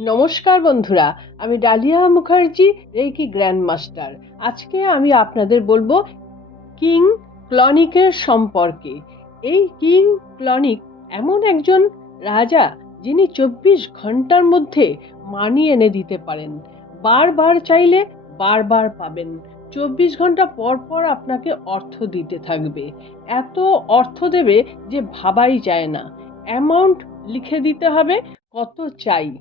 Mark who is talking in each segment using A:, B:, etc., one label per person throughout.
A: নমস্কার বন্ধুরা, আমি Dalia Mukherjee reiki grand master আজকে আমি আপনাদের বলব কিং ক্লনিকের সম্পর্কে। এই কিং ক্লনিক এমন একজন রাজা যিনি চব্বিশ ঘণ্টার মধ্যে মানিয়ে এনে দিতে পারেন। বারবার চাইলে বারবার পাবেন। চব্বিশ ঘণ্টা পর পর আপনাকে অর্থ দিতে থাকবে। এত অর্থ দেবে যে ভাবাই যায় না। অ্যামাউন্ট লিখে দিতে হবে কত চাই।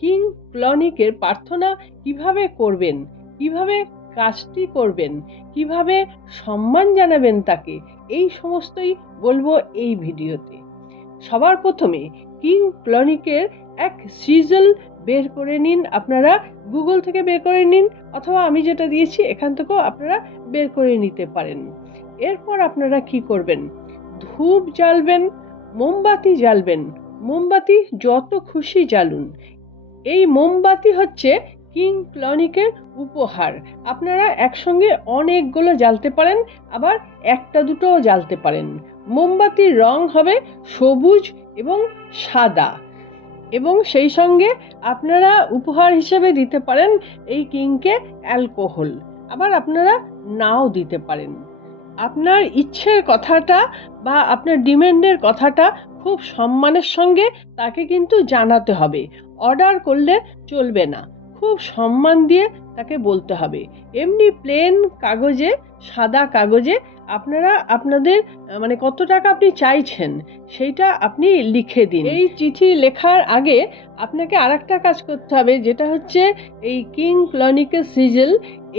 A: কিং ক্লনিকের প্রার্থনা কীভাবে করবেন? কীভাবে কাজটি করবেন? কীভাবে সম্মান জানাবেন তাকে? এই সমস্তই বলব এই ভিডিওতে। সবার প্রথমে কিং ক্লনিকের এক সিজল বের করে নিন আপনারা। গুগল থেকে বের করে নিন অথবা আমি যেটা দিয়েছি এখান থেকেও আপনারা বের করে নিতে পারেন। এরপর আপনারা কি করবেন? ধূপ জ্বালবেন, মোমবাতি জ্বালবেন, মোমবাতি যত খুশি জ্বালুন। এই মোমবাতি হচ্ছে কিং ক্লনিকের উপহার। আপনারা একসঙ্গে অনেকগুলো জ্বালতে পারেন, আবার একটা দুটোও জ্বালতে পারেন। মোমবাতির রং হবে সবুজ এবং সাদা এবং সেই সঙ্গে আপনারা উপহার হিসেবে দিতে পারেন এই কিংকে অ্যালকোহল। আবার আপনারা নাও দিতে পারেন। আপনার ইচ্ছের কথাটা বা আপনার ডিমান্ডের কথাটা খুব সম্মানের সঙ্গে তাকে কিন্তু জানাতে হবে। অর্ডার করলে চলবে না। খুব সম্মান দিয়ে তাকে বলতে হবে। এমনি প্লেন কাগজে, সাদা কাগজে আপনারা আপনাদের মানে কত টাকা আপনি চাইছেন সেইটা আপনি লিখে দিন। এই চিঠি লেখার আগে আপনাকে আর কাজ করতে হবে, যেটা হচ্ছে এই কিং ক্লনিকের সিজেল,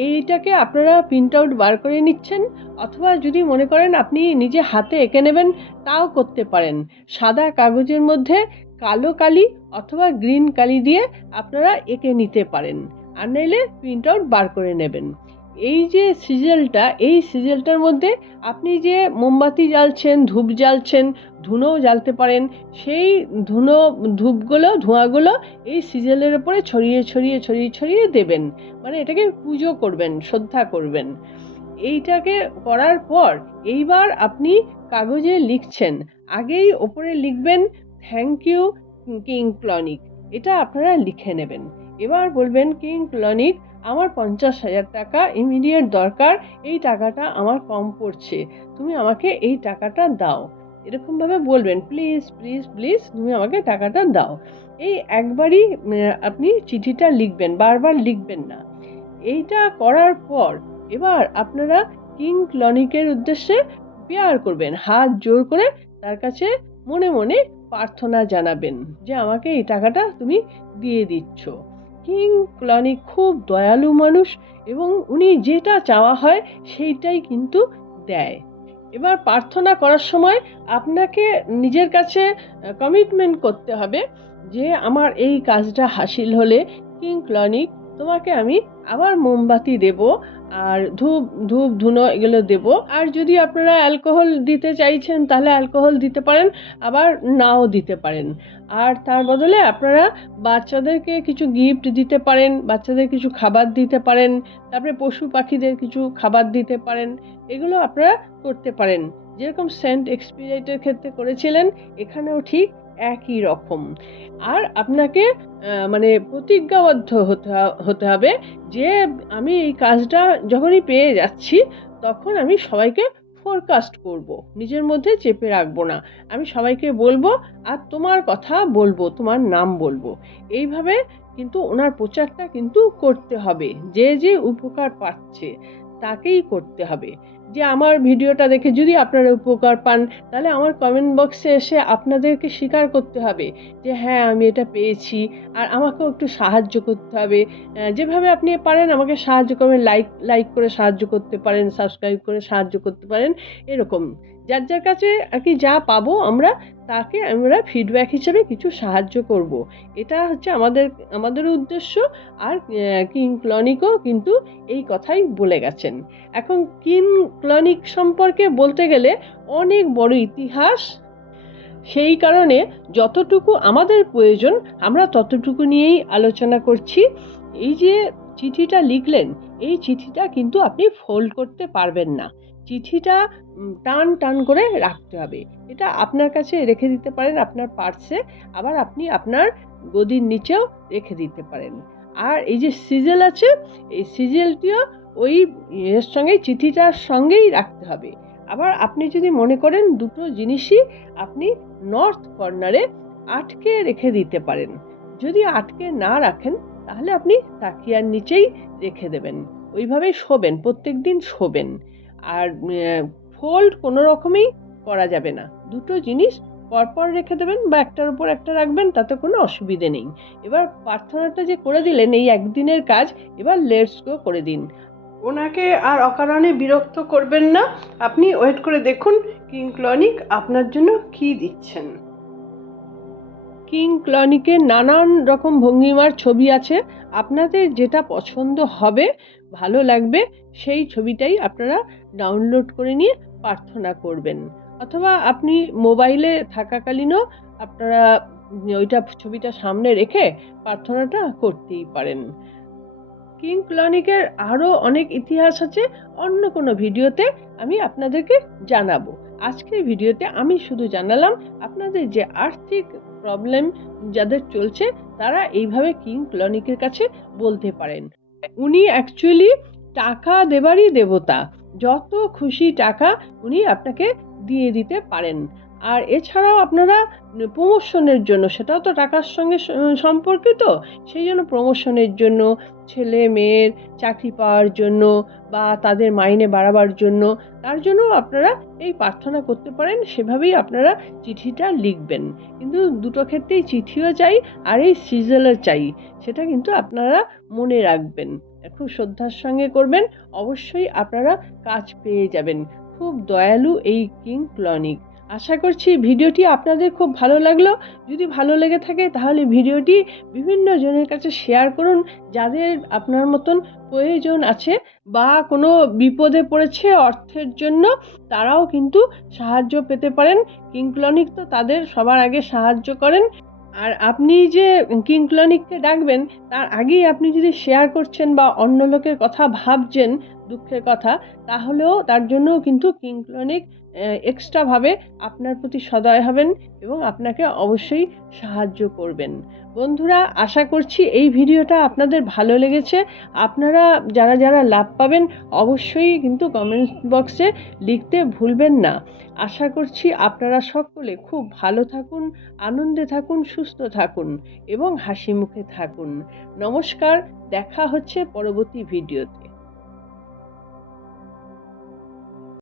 A: এইটাকে আপনারা প্রিন্ট আউট বার করে নিচ্ছেন, অথবা যদি মনে করেন আপনি নিজে হাতে এঁকে নেবেন, তাও করতে পারেন। সাদা কাগজের মধ্যে কালো কালি অথবা গ্রিন কালি দিয়ে আপনারা এঁকে নিতে পারেন। আর নাইলে প্রিন্ট আউট বার করে নেবেন। এই যে সিজেলটা, এই সিজেলটার মধ্যে আপনি যে মোমবাতি জ্বালছেন, ধূপ জ্বালছেন ধুনোও জ্বালতে পারেন, সেই ধুনো, ধূপগুলো, ধোঁয়াগুলো এই সিজেলের ওপরে ছড়িয়ে ছড়িয়ে ছড়িয়ে ছড়িয়ে দেবেন। মানে এটাকে পুজো করবেন, শ্রদ্ধা করবেন। এইটাকে করার পর এইবার আপনি কাগজে লিখছেন। আগেই ওপরে লিখবেন থ্যাংক ইউ কিং ক্লনিক এটা আপনারা লিখে নেবেন। এবার বলবেন কিং ক্লনিক আমার পঞ্চাশ হাজার টাকা ইমিডিয়েট দরকার। এই টাকাটা আমার কম পড়ছে। তুমি আমাকে এই টাকাটা দাও। এরকমভাবে বলবেন প্লিজ প্লিজ প্লিজ তুমি আমাকে টাকাটা দাও। এই একবারই আপনি চিঠিটা লিখবেন, বারবার লিখবেন না। এইটা করার পর এবার আপনারা কিং ক্লনিকের উদ্দেশ্যে পেয়ার করবেন। হাত জোর করে তার কাছে মনে মনে প্রার্থনা জানাবেন যে আমাকে এই টাকাটা তুমি দিয়ে দিচ্ছ। কিং ক্লনিক খুব দয়ালু মানুষ এবং উনি যেটা চাওয়া হয় সেইটাই কিন্তু দেয়। এবার প্রার্থনা করার সময় আপনাকে নিজের কাছে কমিটমেন্ট করতে হবে যে আমার এই কাজটা হাসিল হলে কিং ক্লনিক তোমাকে আমি আবার মোমবাতি দেব আর ধূপ ধূপ, ধুনো এগুলো দেব। আর যদি আপনারা অ্যালকোহল দিতে চাইছেন, তাহলে অ্যালকোহল দিতে পারেন, আবার নাও দিতে পারেন। আর তার বদলে আপনারা বাচ্চাদেরকে কিছু গিফট দিতে পারেন, বাচ্চাদের কিছু খাবার দিতে পারেন, তারপরে পশু পাখিদের কিছু খাবার দিতে পারেন, এগুলো আপনারা করতে পারেন। যেরকম সেন্ট এক্সপিরিয়েটের ক্ষেত্রে করেছিলেন, এখানেও ঠিক একই রকম। আর আপনাকে মানে প্রতিজ্ঞাবদ্ধ হতে হতে হবে যে, আমি এই কাজটা যখনই পেয়ে যাচ্ছি, তখন আমি সবাইকে ফোরকাস্ট করব। নিজের মধ্যে চেপে রাখব না। আমি সবাইকে বলব, আর তোমার কথা বলব, তোমার নাম বলব। এইভাবে কিন্তু ওনার প্রচারটা কিন্তু করতে হবে। যে যে উপকার পাচ্ছে, তাকেই করতে হবে। যে আমার ভিডিওটা দেখে যদি আপনারা উপকার পান, তাহলে আমার কমেন্ট বক্সে এসে আপনাদেরকে স্বীকার করতে হবে যে হ্যাঁ আমি এটা পেয়েছি। আর আমাকেও একটু সাহায্য করতে হবে। যেভাবে আপনি পারেন আমাকে সাহায্য করবেন। লাইক লাইক করে সাহায্য করতে পারেন সাবস্ক্রাইব করে সাহায্য করতে পারেন, এরকম। যার যার কাছে আর কি যা পাবো আমরা, তাকে আমরা ফিডব্যাক হিসেবে কিছু সাহায্য করব। এটা হচ্ছে আমাদের আমাদের উদ্দেশ্য। আর কিং ক্লনিকও কিন্তু এই কথাই বলে গেছেন। এখন কিং ক্লনিক সম্পর্কে বলতে গেলে অনেক বড় ইতিহাস। সেই কারণে যতটুকু আমাদের প্রয়োজন, আমরা ততটুকু নিয়েই আলোচনা করছি। এই যে চিঠিটা লিখলেন, এই চিঠিটা কিন্তু আপনি ফোল্ড করতে পারবেন না। চিঠিটা টান টান করে রাখতে হবে। এটা আপনার কাছে রেখে দিতে পারেন আপনার পার্সে আবার আপনি আপনার গদির নিচেও রেখে দিতে পারেন। আর এই যে সিজেল আছে, এই সিজেলটিও ওই এর সঙ্গে চিঠিটার সঙ্গেই রাখতে হবে। আবার আপনি যদি মনে করেন দুটো জিনিসই আপনি নর্থ কর্নারে আটকে রেখে দিতে পারেন। যদি আটকে না রাখেন, তাহলে আপনি তাকিয়ার নিচেই রেখে দেবেন। ওইভাবেই শোবেন প্রত্যেক দিন শোবেন। আর ফোল্ড কোনো রকমেই করা যাবে না। দুটো জিনিস পরপর রেখে দেবেন বা একটার উপর একটা রাখবেন, তাতে কোনো অসুবিধে নেই। এবার প্রার্থনাটা যে করে দিলেন, এই একদিনের কাজ, এবার লেটস গো করে দিন। ওনাকে আর অকারণে বিরক্ত করবেন না। আপনি ওয়েট করে দেখুন কিং ক্লনিক আপনার জন্য কি দিচ্ছেন। কিং ক্লনিকের নানান রকম ভঙ্গিমার ছবি আছে। আপনাদের যেটা পছন্দ হবে, ভালো লাগবে, সেই ছবিটাই আপনারা ডাউনলোড করে নিয়ে প্রার্থনা করবেন। অথবা আপনি মোবাইলে থাকাকালীনও আপনারা ওইটা ছবিটা সামনে রেখে প্রার্থনাটা করতেই পারেন। কিং ক্লনিকের আরও অনেক ইতিহাস আছে, অন্য কোনো ভিডিওতে আমি আপনাদেরকে জানাব। আজকের ভিডিওতে আমি শুধু জানালাম আপনাদের যে আর্থিক প্রবলেম যাদের চলছে, তারা এইভাবে কিং ক্লনিকের কাছে বলতে পারেন। উনি অ্যাকচুয়ালি টাকা দেবারই দেবতা, যত খুশি টাকা উনি আপনাকে দিয়ে দিতে পারেন। আর এছাড়াও আপনারা প্রমোশনের জন্য, সেটাও তো টাকার সঙ্গে সম্পর্কিত, সেই জন্য প্রমোশনের জন্য, ছেলে মেয়ের চাকরি পাওয়ার জন্য বা তাদের মাইনে বাড়াবার জন্য, তার জন্য আপনারা এই প্রার্থনা করতে পারেন, সেভাবেই আপনারা চিঠিটা লিখবেন। কিন্তু দুটো ক্ষেত্রেই চিঠিও চাই আর এই সিজলও চাই, সেটা কিন্তু আপনারা মনে রাখবেন। খুব শ্রদ্ধার সঙ্গে করবেন, অবশ্যই আপনারা কাজ পেয়ে যাবেন। খুব দয়ালু এই কিং ক্লনিক। আশা করছি ভিডিওটি আপনাদের খুব ভালো লাগল। যদি ভালো লেগে থাকে তাহলে ভিডিওটি বিভিন্ন জনের কাছে শেয়ার করুন, যাদের আপনার মতন প্রয়োজন আছে বা কোনো বিপদে পড়েছে অর্থের জন্য, তারাও কিন্তু সাহায্য পেতে পারেন। কিংক্লনিক তো তাদের সবার আগে সাহায্য করেন। আর আপনি যে কিং ক্লনিককে ডাকবেন, তার আগেই আপনি যদি শেয়ার করছেন বা অন্য লোকের কথা ভাবছেন দুঃখের কথা, তাহলেও তার জন্যও কিন্তু কিং ক্লনিক এক্সট্রাভাবে আপনার প্রতি সদয় হবেন এবং আপনাকে অবশ্যই সাহায্য করবেন। বন্ধুরা, আশা করছি এই ভিডিওটা আপনাদের ভালো লেগেছে। আপনারা যারা যারা লাভ পাবেন, অবশ্যই কিন্তু কমেন্ট বক্সে লিখতে ভুলবেন না। আশা করছি আপনারা সকলে খুব ভালো থাকুন, আনন্দে থাকুন, সুস্থ থাকুন এবং হাসি মুখে থাকুন। নমস্কার, দেখা হচ্ছে পরবর্তী ভিডিওতে।